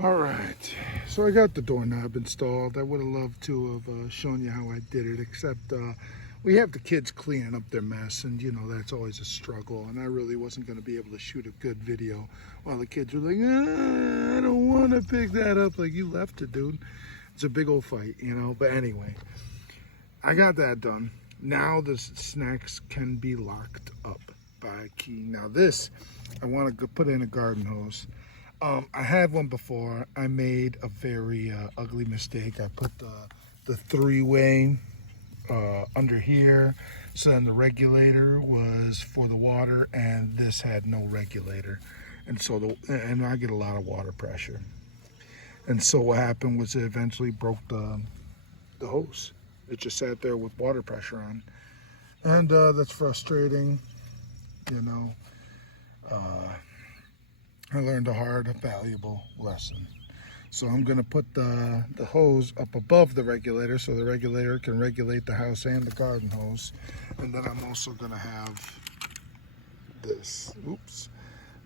All right, so I got the doorknob installed. I would have loved to have shown you how I did it, except we have the kids cleaning up their mess, and you know that's always a struggle. And I really wasn't going to be able to shoot a good video while the kids were like, I don't want to pick that up. Like, you left it, dude. It's a big old fight, you know. But anyway, I got that done. Now the snacks can be locked up by a key. Now this, I want to put in a garden hose. I had one before. I made a very ugly mistake. I put the three-way under here, so then the regulator was for the water, and this had no regulator, and so and I get a lot of water pressure. And so what happened was it eventually broke the hose. It just sat there with water pressure on, and that's frustrating, you know. I learned a hard, valuable lesson. So I'm gonna put the hose up above the regulator so the regulator can regulate the house and the garden hose. And then I'm also gonna have this. Oops.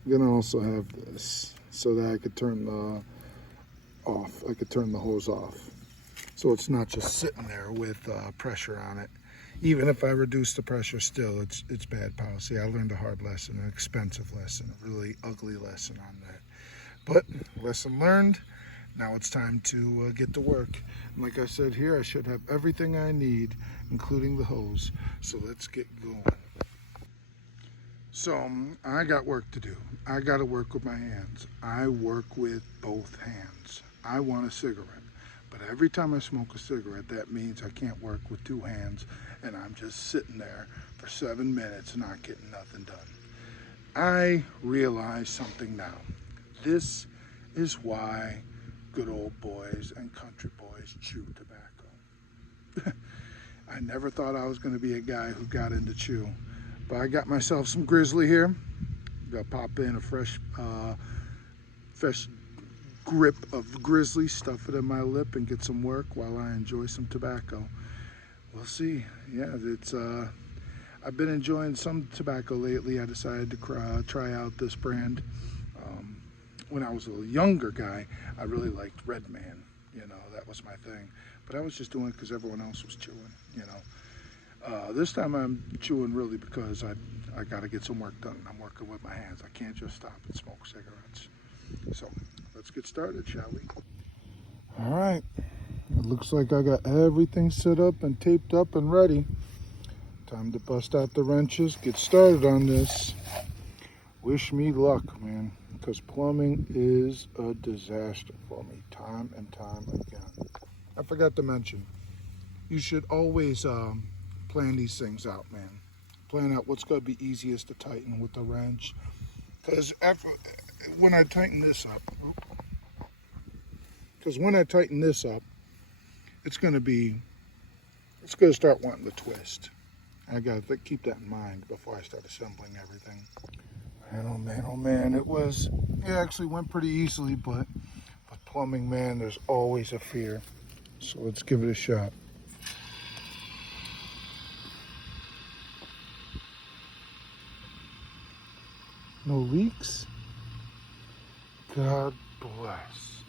I'm gonna also have this so that I could turn I could turn the hose off. So it's not just sitting there with pressure on it. Even if I reduce the pressure, still it's bad policy. I learned a hard lesson, an expensive lesson, a really ugly lesson on that. But lesson learned. Now it's time to get to work. And like I said here, I should have everything I need, including the hose. So let's get going. So I got work to do. I got to work with my hands. I work with both hands. I want a cigarette. But every time I smoke a cigarette, that means I can't work with two hands, and I'm just sitting there for 7 minutes not getting nothing done. I realize something now. This is why good old boys and country boys chew tobacco. I never thought I was going to be a guy who got into chew, but I got myself some Grizzly here. Got to pop in a fresh grip of Grizzly, stuff it in my lip, and get some work while I enjoy some tobacco. We'll see. Yeah, it's I've been enjoying some tobacco lately. I decided to try out this brand. When I was a younger guy, I really liked Red Man. You know, that was my thing. But I was just doing it because everyone else was chewing. You know, this time I'm chewing really because I got to get some work done. I'm working with my hands. I can't just stop and smoke cigarettes. So let's get started, shall we? All right. It looks like I got everything set up and taped up and ready. Time to bust out the wrenches, get started on this. Wish me luck, man, because plumbing is a disaster for me time and time again. I forgot to mention, you should always plan these things out, man. Plan out what's going to be easiest to tighten with the wrench. Because when I tighten this up, it's going to start wanting to twist. I got to keep that in mind before I start assembling everything. Man, oh man, it actually went pretty easily, but with plumbing, man, there's always a fear. So let's give it a shot. No leaks? God bless.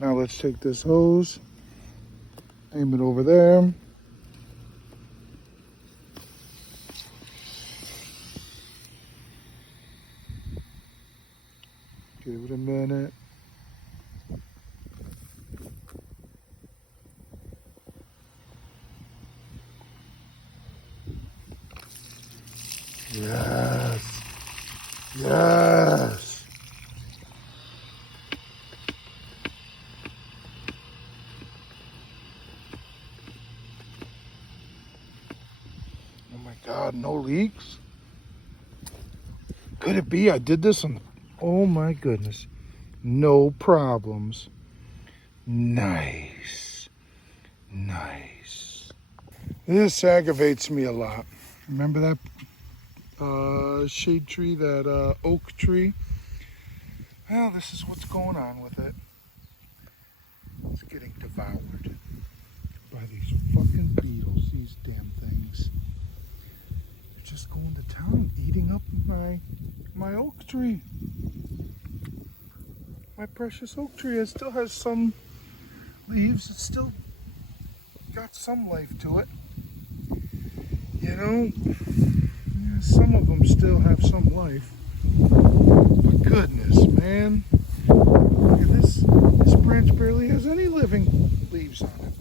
Now let's take this hose, aim it over there. Give it a minute. Yes. Yes. Oh my God, no leaks? Could it be I did this on, oh my goodness. No problems. Nice. Nice. This aggravates me a lot. Remember that shade tree, that oak tree? Well, this is what's going on with it. It's getting devoured by these fucking beetles, these damn things. They're just going to town, eating up my oak tree. my precious oak tree. It still has some leaves. It's still got some life to it. You know, yeah, some of them still have some life. But goodness, man. Look at this. This branch barely has any living leaves on it.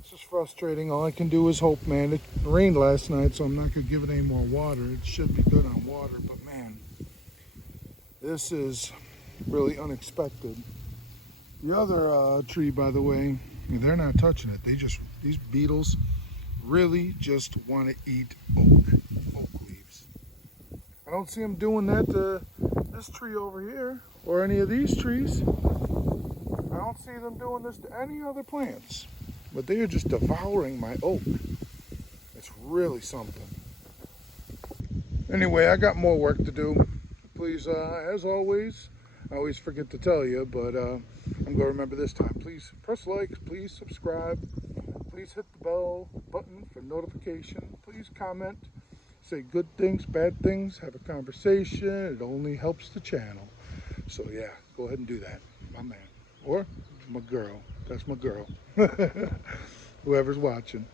It's just frustrating. All I can do is hope, man. It rained last night, so I'm not going to give it any more water. It should be good on water, but man, this is really unexpected. The other tree, by the way, they're not touching it. These beetles really just want to eat oak leaves. I don't see them doing that to this tree over here or any of these trees. I don't see them doing this to any other plants, but they are just devouring my oak. It's really something. Anyway, I got more work to do. Please, as always, I always forget to tell you, but I'm going to remember this time. Please press like, please subscribe, please hit the bell button for notification, please comment, say good things, bad things, have a conversation. It only helps the channel. So yeah, go ahead and do that, my man. Or my girl. That's my girl. Whoever's watching.